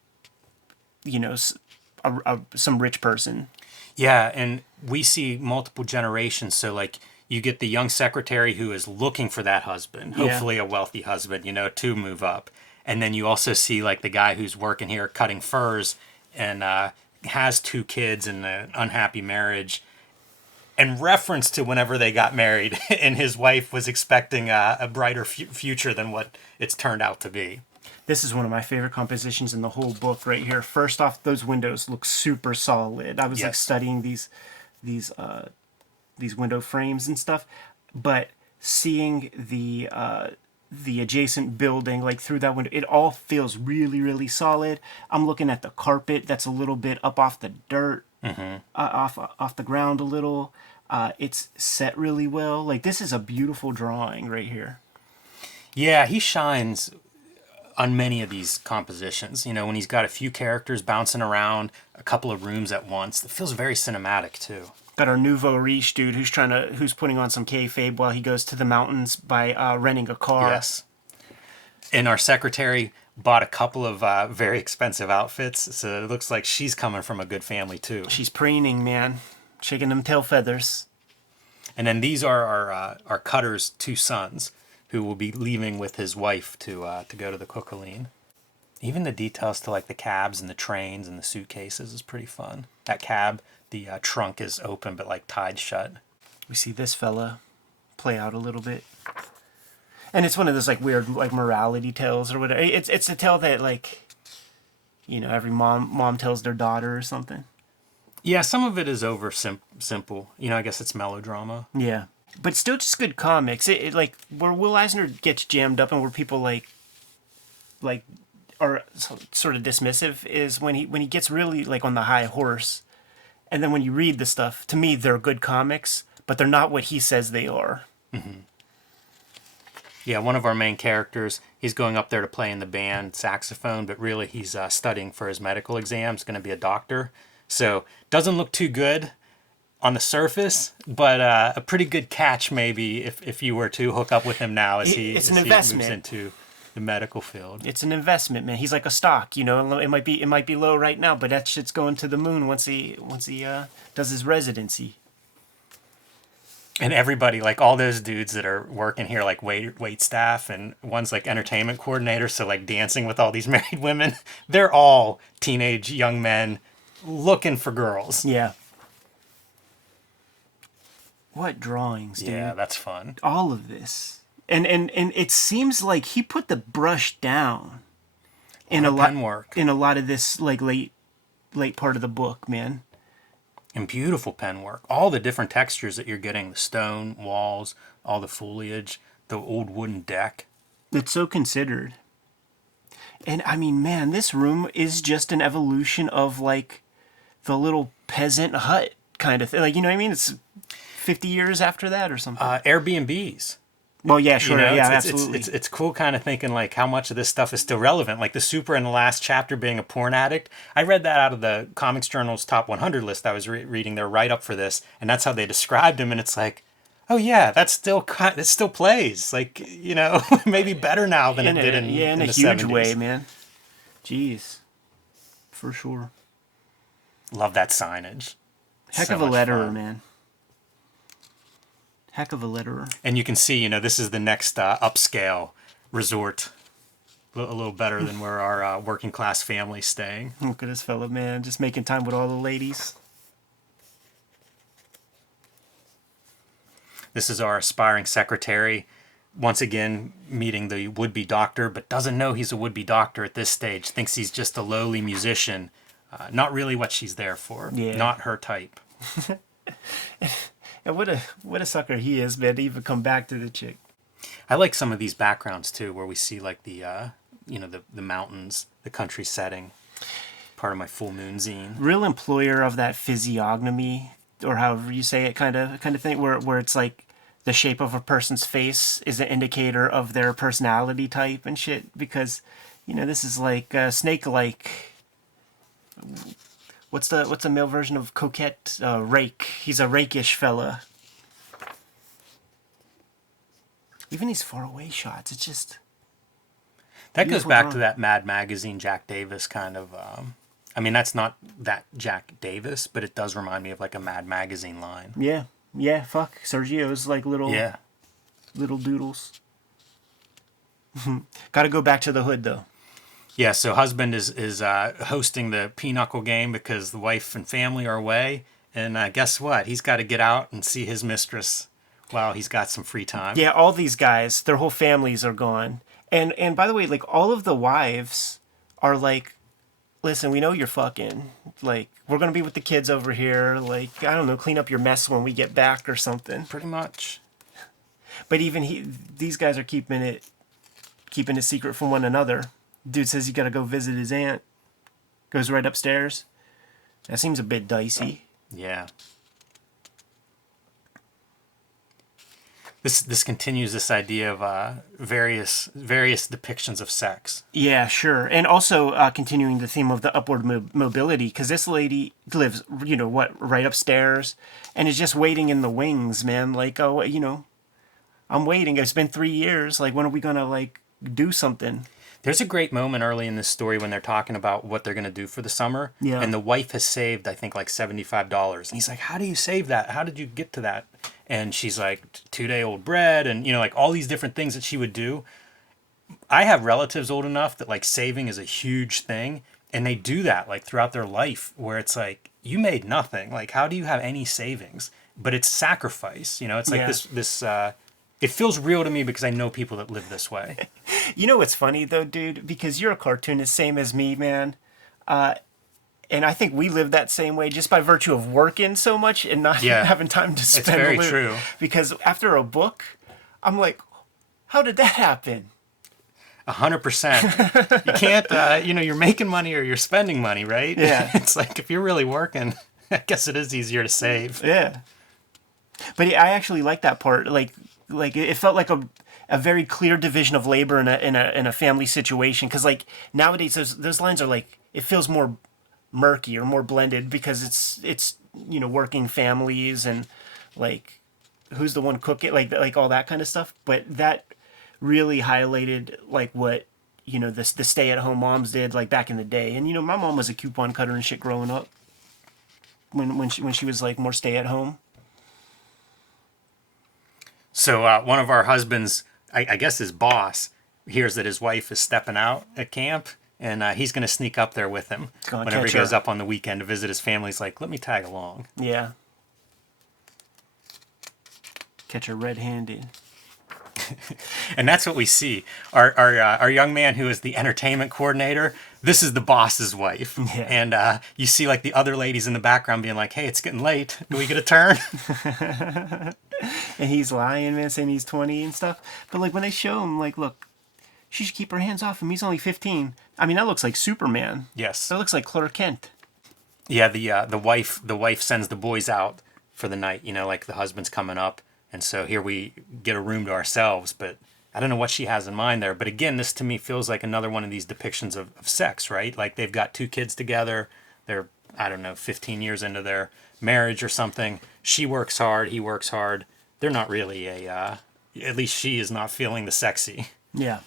some rich person. Yeah, and we see multiple generations. So, like, you get the young secretary who is looking for that husband, hopefully a wealthy husband, to move up. And then you also see, like, the guy who's working here cutting furs and has 2 kids in an unhappy marriage. And reference to whenever they got married and his wife was expecting a brighter future than what it's turned out to be. This is one of my favorite compositions in the whole book right here. First off, those windows look super solid. I was like studying these window frames and stuff, but seeing the adjacent building like through that window, it all feels really, really solid. I'm looking at the carpet that's a little bit up off the dirt, off the ground a little. It's set really well. Like, this is a beautiful drawing right here. Yeah, he shines on many of these compositions. When he's got a few characters bouncing around a couple of rooms at once, it feels very cinematic too. Got our nouveau riche dude who's putting on some kayfabe while he goes to the mountains by renting a car. Yes. And our secretary bought a couple of very expensive outfits, so it looks like she's coming from a good family too. She's preening, man. Shaking them tail feathers. And then these are our cutter's 2 sons, who will be leaving with his wife to go to the cookaline. Even the details to like the cabs and the trains and the suitcases is pretty fun. That cab, the trunk is open but like tied shut. We see this fella play out a little bit. And it's one of those like weird like morality tales or whatever. It's a tale that like, every mom tells their daughter or something. Yeah, some of it is simple. I guess it's melodrama. Yeah, but still just good comics. It like where Will Eisner gets jammed up and where people like are sort of dismissive is when he gets really like on the high horse, and then when you read the stuff, to me they're good comics, but they're not what he says they are. Mm-hmm. Yeah, one of our main characters, he's going up there to play in the band saxophone, but really he's studying for his medical exam. He's going to be a doctor. So doesn't look too good on the surface, but a pretty good catch maybe if you were to hook up with him now as he moves into the medical field. It's an investment, man. He's like a stock, you know. It might be low right now, but that shit's going to the moon once he does his residency. And everybody, like all those dudes that are working here, like wait staff, and one's like entertainment coordinator, so like dancing with all these married women, they're all teenage young men looking for girls. Yeah. What drawings, dude? Yeah, that's fun. All of this. And it seems like he put the brush down in a lot of this like late part of the book, man. And beautiful pen work. All the different textures that you're getting, the stone, walls, all the foliage, the old wooden deck. It's so considered. And I mean, man, this room is just an evolution of like the little peasant hut kind of thing. Like, you know what I mean? It's 50 years after that or something. Airbnbs. Well, yeah, sure. You know, yeah, absolutely. It's cool kind of thinking like how much of this stuff is still relevant. Like the super in the last chapter being a porn addict. I read that out of the Comics Journal's top 100 list. I was reading their write-up for this, and that's how they described him. And it's like, oh yeah, it still plays. Like, you know, maybe better now than it did in in the a huge 70s. way, man. Jeez. For sure. Love that signage. Heck So of a much letterer, fun. man. Heck of a letterer. And you can see, you know, this is the next upscale resort. A little better than where our working class family's staying. Look at this fella, man. Just making time with all the ladies. This is our aspiring secretary. Once again, meeting the would-be doctor, but doesn't know he's a would-be doctor at this stage. Thinks he's just a lowly musician. Not really what she's there for. Yeah. Not her type. And what a sucker he is, man, to even come back to the chick. I like some of these backgrounds too, where we see like the the mountains, the country setting. Part of my full moon zine. Real employer of that physiognomy, or however you say it, kind of thing, where it's like the shape of a person's face is an indicator of their personality type and shit. Because, you know, this is like snake-like. What's the male version of coquette? Rake. He's a rakish fella. Even these far away shots, it's just... That goes beautiful back drawing. to that Mad Magazine Jack Davis kind of... I mean, that's not that Jack Davis, but it does remind me of like a Mad Magazine line. Yeah, fuck. Sergio's like little doodles. Gotta go back to the hood, though. Yeah, so husband is hosting the pinochle game because the wife and family are away. And guess what? He's got to get out and see his mistress while he's got some free time. Yeah, all these guys, their whole families are gone. And by the way, like, all of the wives are like, listen, we know you're fucking. Like, we're going to be with the kids over here. Like, I don't know, clean up your mess when we get back or something. Pretty much. But even these guys are keeping it secret from one another. Dude says he got to go visit his aunt. Goes right upstairs. That seems a bit dicey. Yeah. This continues this idea of various depictions of sex. Yeah, sure. And also continuing the theme of the upward mobility, because this lady lives, you know, right upstairs, and is just waiting in the wings, man. Like, oh, you know, I'm waiting. It's been 3 years. Like, when are we going to, like, do something? There's a great moment early in this story when they're talking about what they're going to do for the summer. Yeah. And the wife has saved, I think, like $75. And he's like, how do you save that? How did you get to that? And she's like, 2-day-old bread and, you know, like all these different things that she would do. I have relatives old enough that like saving is a huge thing. And they do that like throughout their life where it's like, you made nothing. Like, how do you have any savings? But it's sacrifice. You know, it's like this it feels real to me because I know people that live this way. You know what's funny, though, dude? Because you're a cartoonist, same as me, man. And I think we live that same way just by virtue of working so much and not having time to spend. It's very true. Because after a book, I'm like, how did that happen? 100%. You can't, you know, you're making money or you're spending money, right? Yeah. It's like if you're really working, I guess it is easier to save. Yeah. But I actually like that part. Like it felt like a very clear division of labor in a family situation. Because like nowadays, those lines are like, it feels more murky or more blended because it's working families and like who's the one cooking, like all that kind of stuff. But that really highlighted like what the stay-at-home moms did like back in the day. And my mom was a coupon cutter and shit growing up when she was like more stay-at-home. So one of our husbands, I guess his boss, hears that his wife is stepping out at camp, and he's going to sneak up there with him whenever he goes up on the weekend to visit his family. He's like, let me tag along. Yeah. Catch her red-handed. And that's what we see. Our young man who is the entertainment coordinator, this is the boss's wife. Yeah. And you see like the other ladies in the background being like, hey, it's getting late. Do we get a turn? And he's lying, man, saying he's 20 and stuff. But like when they show him, like, look, she should keep her hands off him. He's only 15. I mean, that looks like Superman. Yes. That looks like Clark Kent. Yeah, the wife sends the boys out for the night, like the husband's coming up. And so here we get a room to ourselves, but I don't know what she has in mind there. But again, this to me feels like another one of these depictions of sex, right? Like they've got 2 kids together. They're, 15 years into their marriage or something. She works hard. He works hard. They're not really at least she is not feeling the sexy. Yeah.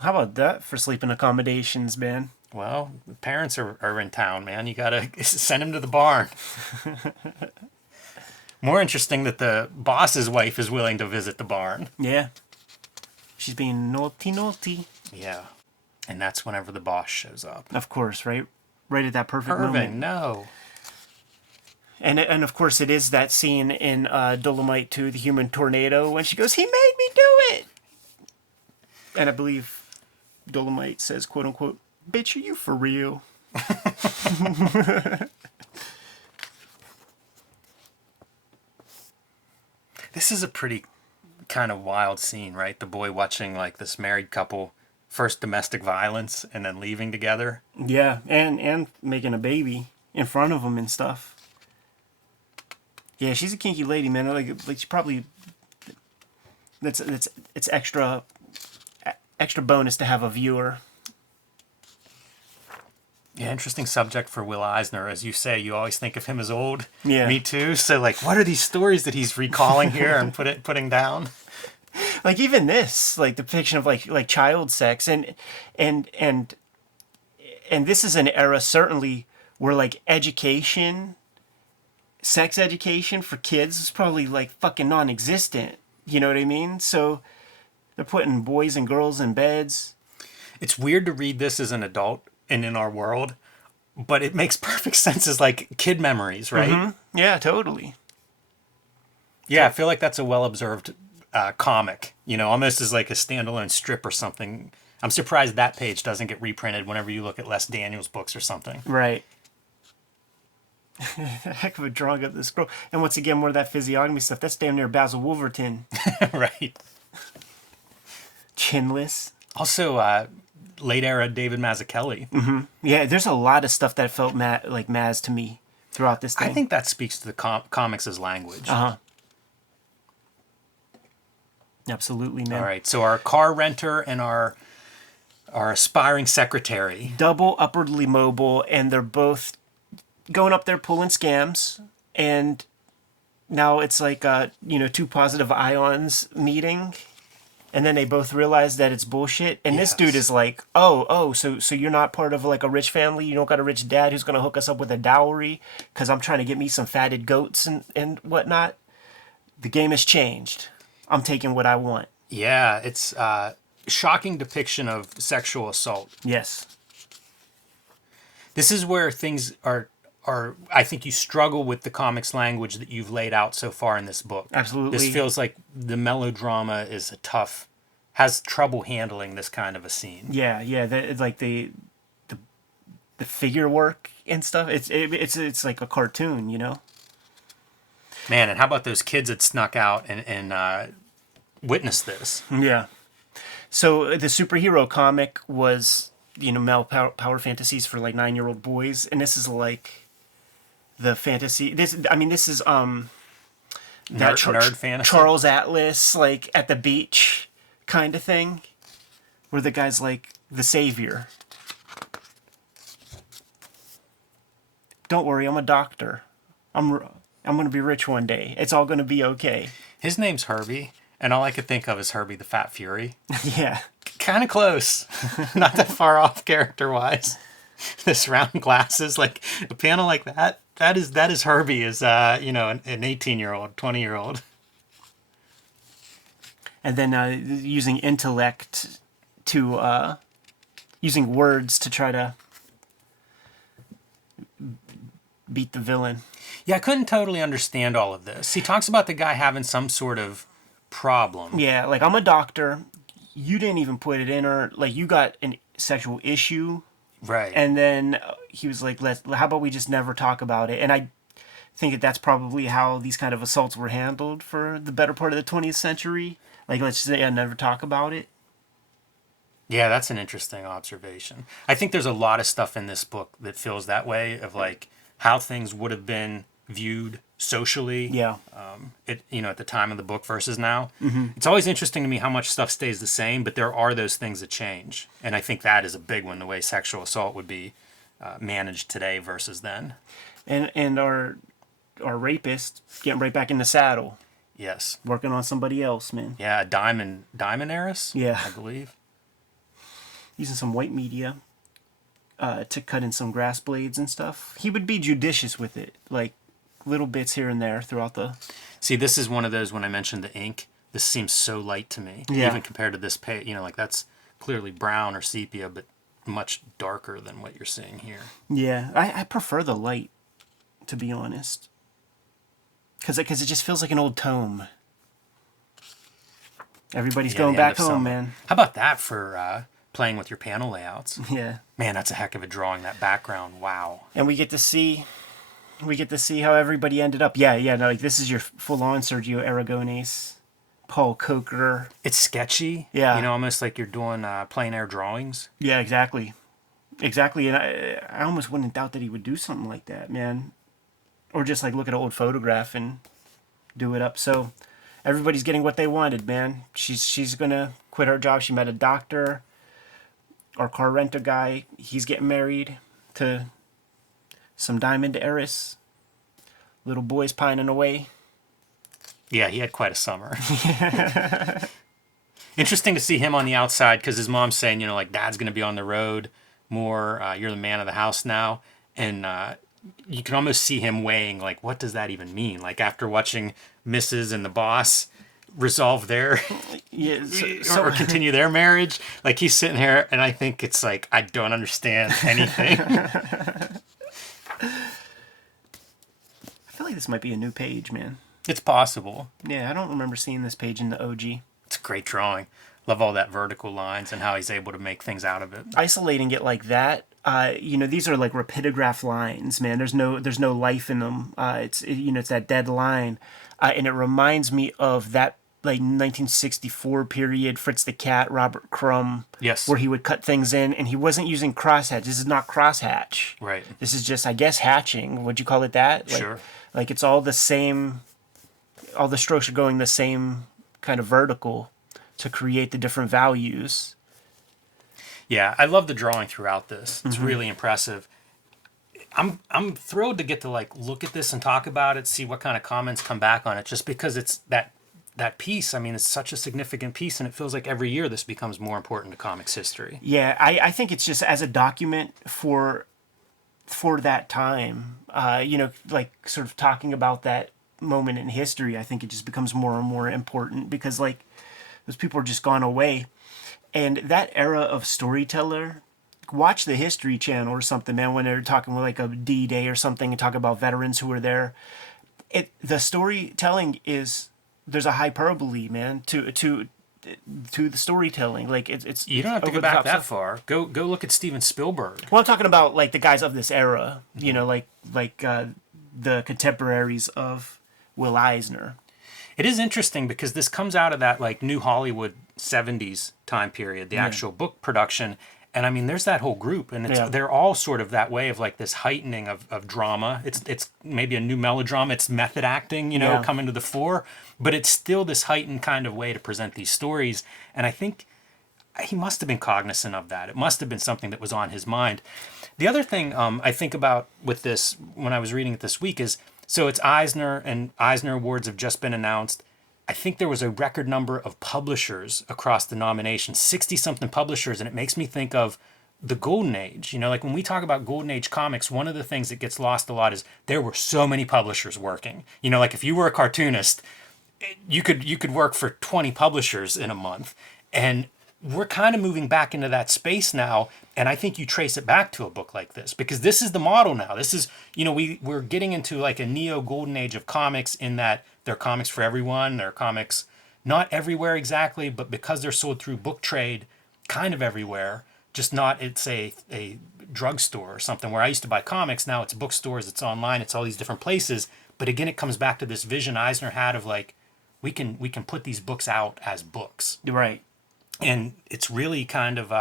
How about that for sleeping accommodations, man? Well, the parents are in town, man. You got to send them to the barn. More interesting that the boss's wife is willing to visit the barn. Yeah. She's being naughty. Yeah. And that's whenever the boss shows up. Of course, right? Right at that perfect Irving, moment. no. And of course it is that scene in Dolomite 2, The Human Tornado, when she goes, he made me do it! And I believe Dolomite says, quote unquote, bitch, are you for real? This is a pretty kind of wild scene, right? The boy watching like this married couple first domestic violence and then leaving together. Yeah, and making a baby in front of him and stuff. Yeah, she's a kinky lady, man. Like she probably it's extra bonus to have a viewer. Yeah, interesting subject for Will Eisner. As you say, you always think of him as old. Yeah. Me too. So, like, what are these stories that he's recalling here and putting down? Like even this, like depiction of like child sex, and this is an era certainly where like sex education for kids is probably like fucking non-existent. You know what I mean? So they're putting boys and girls in beds. It's weird to read this as an adult and in our world, but it makes perfect sense as like kid memories, right? Mm-hmm. Yeah, totally. Yeah, I feel like that's a well-observed comic, almost as like a standalone strip or something. I'm surprised that page doesn't get reprinted whenever you look at Les Daniels books or something. Right. Heck of a drawing of this girl. And once again, more of that physiognomy stuff. That's damn near Basil Wolverton. Right. Chinless. Also, late era David Mazzucchelli. Mm-hmm. Yeah, there's a lot of stuff that felt like Maz to me throughout this thing. I think that speaks to the comics as language. Uh-huh. Absolutely, man. All right, so our car renter and our aspiring secretary. Double upwardly mobile, and they're both going up there pulling scams, and now it's like 2 positive ions meeting, and then they both realize that it's bullshit, and Yes. this dude is like, so you're not part of like a rich family, you don't got a rich dad who's gonna hook us up with a dowry because I'm trying to get me some fatted goats and whatnot. The game has changed. I'm taking what I want. Yeah, it's a shocking depiction of sexual assault. Yes. This is where things are I think you struggle with the comics language that you've laid out so far in this book. Absolutely. This feels like the melodrama has trouble handling this kind of a scene. Yeah. It's like the figure work and stuff. It's like a cartoon, Man, and how about those kids that snuck out and witnessed this? Yeah. So the superhero comic was, male power fantasies for like 9-year-old boys, and this is like the fantasy. This is Nerd fantasy? Charles Atlas like at the beach kind of thing, where the guy's like the savior. Don't worry, I'm a doctor. I'm going to be rich one day. It's all going to be okay. His name's Herbie, and all I could think of is Herbie the Fat Fury. Yeah. Kind of close. Not that far off character-wise. This round glasses, like a panel like that, that is Herbie as, you know, an 18-year-old, 20-year-old. And then using intellect to, using words to try to beat the villain. Yeah, I couldn't totally understand all of this. He talks about the guy having some sort of problem. Yeah, like, I'm a doctor. You didn't even put it in, or like you got a sexual issue. Right. And then he was like, how about we just never talk about it? And I think that's probably how these kind of assaults were handled for the better part of the 20th century. Like, let's just say, never talk about it. Yeah, that's an interesting observation. I think there's a lot of stuff in this book that feels that way, of like how things would have been viewed socially. Yeah. You know, at the time of the book versus now. Mm-hmm. It's always interesting to me how much stuff stays the same, but there are those things that change. And I think that is a big one, the way sexual assault would be managed today versus then. And our rapist getting right back in the saddle. Yes. Working on somebody else, man. Yeah, a diamond heiress, Yeah. I believe. Using some white media to cut in some grass blades and stuff. He would be judicious with it, like little bits here and there throughout the... See, this is one of those, when I mentioned the ink, this seems so light to me. Yeah. Even compared to this page, you know, like that's clearly brown or sepia, but much darker than what you're seeing here. Yeah, I prefer the light, to be honest. Because it just feels like an old tome. Everybody's going the end back of home, summer. man. How about that for playing with your panel layouts? Yeah. Man, that's a heck of a drawing, that background. Wow. And we get to see how everybody ended up. Yeah, no, like this is your full-on Sergio Aragonés, Paul Coker. It's sketchy. Yeah. You know, almost like you're doing plein air drawings. Yeah, exactly. And I almost wouldn't doubt that he would do something like that, man. Or just like look at an old photograph and do it up. So everybody's getting what they wanted, man. She's gonna quit her job. She met a doctor. Our car renter guy, he's getting married to some diamond heiress. Little boy's pining away. Yeah, he had quite a summer. Interesting to see him on the outside, because his mom's saying, you know, like, Dad's going to be on the road more. You're the man of the house now. And you can almost see him weighing, like, what does that even mean? Like, after watching Mrs. and the boss resolve their or continue their marriage, like, he's sitting here, and I think it's like, I don't understand anything. I feel like this might be a new page, man. It's possible. Yeah, I don't remember seeing this page in the OG. It's a great drawing. Love all that vertical lines and how he's able to make things out of it. Isolating it like that, you know, these are like rapidograph lines, man. There's no life in them. It's that dead line, and it reminds me of that like 1964 period Fritz the Cat, Robert Crumb. Yes. Where he would cut things in, and he wasn't using crosshatch. This is not crosshatch. Right. This is just, I guess, hatching. Would you call it that? Like, Sure. Like it's all the same. All the strokes are going the same kind of vertical to create the different values. Yeah, I love the drawing throughout this. It's really impressive. I'm thrilled to get to like look at this and talk about it, see what kind of comments come back on it, just because it's that piece. I mean, it's such a significant piece, and it feels like every year this becomes more important to comics history. Yeah, I think it's just as a document for that time, you know, like sort of talking about that moment in history, I think it just becomes more and more important because like those people are just gone away. And that era of storyteller, watch the History Channel or something, man, when they're talking like a D-Day or something and talk about veterans who were there. The storytelling is, there's a hyperbole, man, to the storytelling. Like it's You don't have to go back that far. Go look at Steven Spielberg. Well, I'm talking about like the guys of this era, you know, like the contemporaries of Will Eisner. It is interesting because this comes out of that like New Hollywood 70s time period, the actual book production, And I mean, there's that whole group, and they're all sort of that way of like this heightening of drama. It's maybe a new melodrama. It's method acting, coming to the fore, but it's still this heightened kind of way to present these stories. And I think he must have been cognizant of that. It must have been something that was on his mind. The other thing I think about with this when I was reading it this week is, so it's Eisner, and Eisner Awards have just been announced. I think there was a record number of publishers across the nominations, 60-something publishers, and it makes me think of the Golden Age. Like when we talk about Golden Age comics, one of the things that gets lost a lot is there were so many publishers working. Like if you were a cartoonist, you could work for 20 publishers in a month. And we're kind of moving back into that space now, and I think you trace it back to a book like this, because this is the model now. This is, we're getting into like a neo-golden age of comics, in that they're comics for everyone. They're comics not everywhere exactly, but because they're sold through book trade, kind of everywhere, just not it's a drugstore or something. Where I used to buy comics, now it's bookstores, it's online, it's all these different places. But again, it comes back to this vision Eisner had of like, we can put these books out as books. Right. And it's really kind of,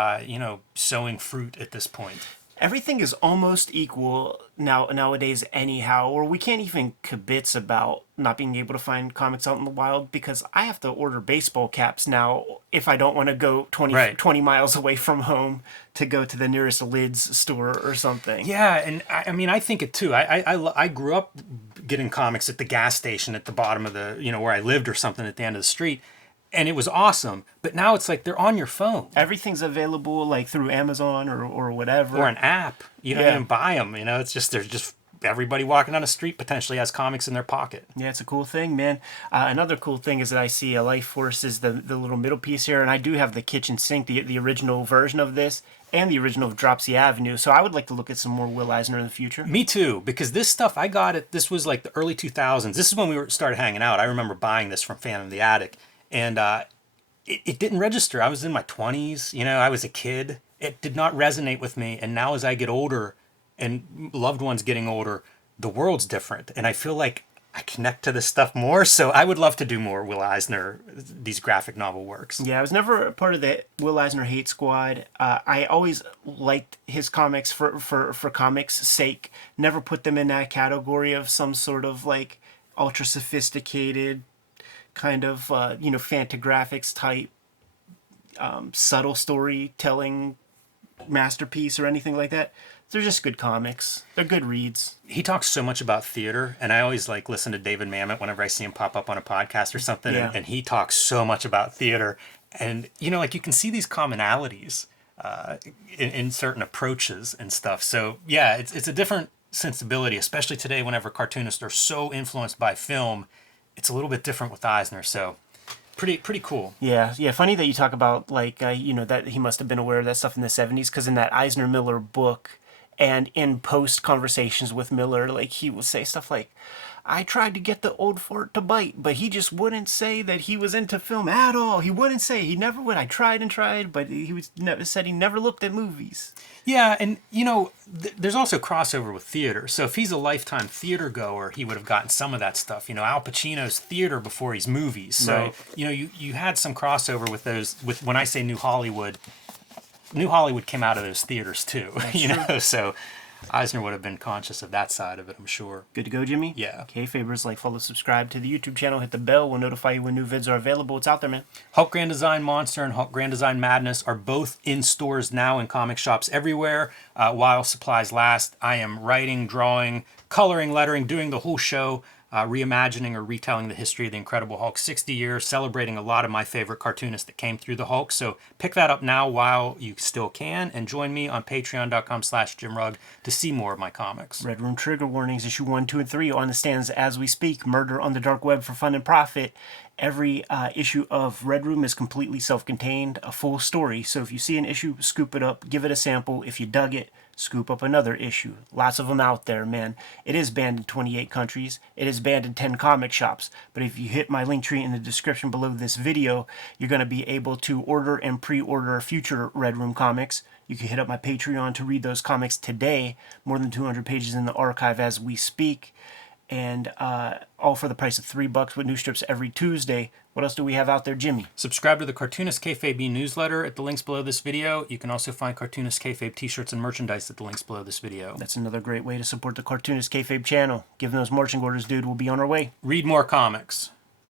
sowing fruit at this point. Everything is almost equal nowadays anyhow, or we can't even kibitz about not being able to find comics out in the wild, because I have to order baseball caps now if I don't want to go 20 miles away from home to go to the nearest Lids store or something. Yeah, and I mean, I think it too. I grew up getting comics at the gas station at the bottom of the, where I lived or something at the end of the street. And it was awesome, but now it's like they're on your phone. Everything's available like through Amazon or whatever. Or an app. You don't even buy them, It's just, there's just everybody walking down the street potentially has comics in their pocket. Yeah, it's a cool thing, man. Another cool thing is that I see a Life Force is the little middle piece here, and I do have the kitchen sink, the original version of this, and the original of Dropsy Avenue. So I would like to look at some more Will Eisner in the future. Me too, because this stuff, I got it, this was like the early 2000s. This is when we started hanging out. I remember buying this from Phantom of the Attic. And it didn't register. I was in my 20s, I was a kid. It did not resonate with me. And now as I get older and loved ones getting older, the world's different. And I feel like I connect to this stuff more. So I would love to do more Will Eisner, these graphic novel works. Yeah, I was never a part of the Will Eisner hate squad. I always liked his comics for comics' sake. Never put them in that category of some sort of like ultra sophisticated kind of Fantagraphics type subtle storytelling masterpiece or anything like that. They're just good comics. They're good reads. He talks so much about theater, and I always like listen to David Mamet whenever I see him pop up on a podcast or something. Yeah. And he talks so much about theater, and like you can see these commonalities in certain approaches and stuff. So yeah, it's a different sensibility, especially today whenever cartoonists are so influenced by film. It's a little bit different with Eisner, so pretty cool. Yeah. Funny that you talk about like that he must have been aware of that stuff in the 70s, because in that Eisner Miller book and in post conversations with Miller, like he would say stuff like, I tried to get the old fart to bite, but he just wouldn't say that he was into film at all. He wouldn't say. He never would. I tried and tried, but said he never looked at movies. Yeah, and there's also crossover with theater. So if he's a lifetime theater goer, he would have gotten some of that stuff. Al Pacino's theater before he's movies. So Right. You had some crossover with those. With when I say New Hollywood came out of those theaters too. True. So Eisner would have been conscious of that side of it, I'm sure. Good to go, Jimmy? Yeah. Kayfabers, like, follow, subscribe to the YouTube channel, hit the bell. We'll notify you when new vids are available. It's out there, man. Hulk Grand Design Monster and Hulk Grand Design Madness are both in stores now in comic shops everywhere while supplies last. I am writing, drawing, coloring, lettering, doing the whole show, reimagining or retelling the history of the Incredible Hulk, 60 years, celebrating a lot of my favorite cartoonists that came through the Hulk. So pick that up now while you still can, and join me on patreon.com/JimRugg to see more of my comics. Red Room Trigger Warnings, issue 1, 2, and 3 on the stands as we speak. Murder on the Dark Web for fun and profit. Every issue of Red Room is completely self-contained, a full story. So if you see an issue, scoop it up, give it a sample. If you dug it, scoop up another issue. Lots of them out there, man. It is banned in 28 countries. It is banned in 10 comic shops. But if you hit my link tree in the description below this video, you're going to be able to order and pre-order future Red Room comics. You can hit up my Patreon to read those comics today. More than 200 pages in the archive as we speak. and all for the price of $3 with new strips every Tuesday. What else do we have out there, Jimmy? Subscribe to the Cartoonist Kayfabe newsletter at the links below this video. You can also find Cartoonist Kayfabe t-shirts and merchandise at the links below this video. That's another great way to support the Cartoonist Kayfabe channel. Give those marching orders, dude. We'll be on our way. Read more comics.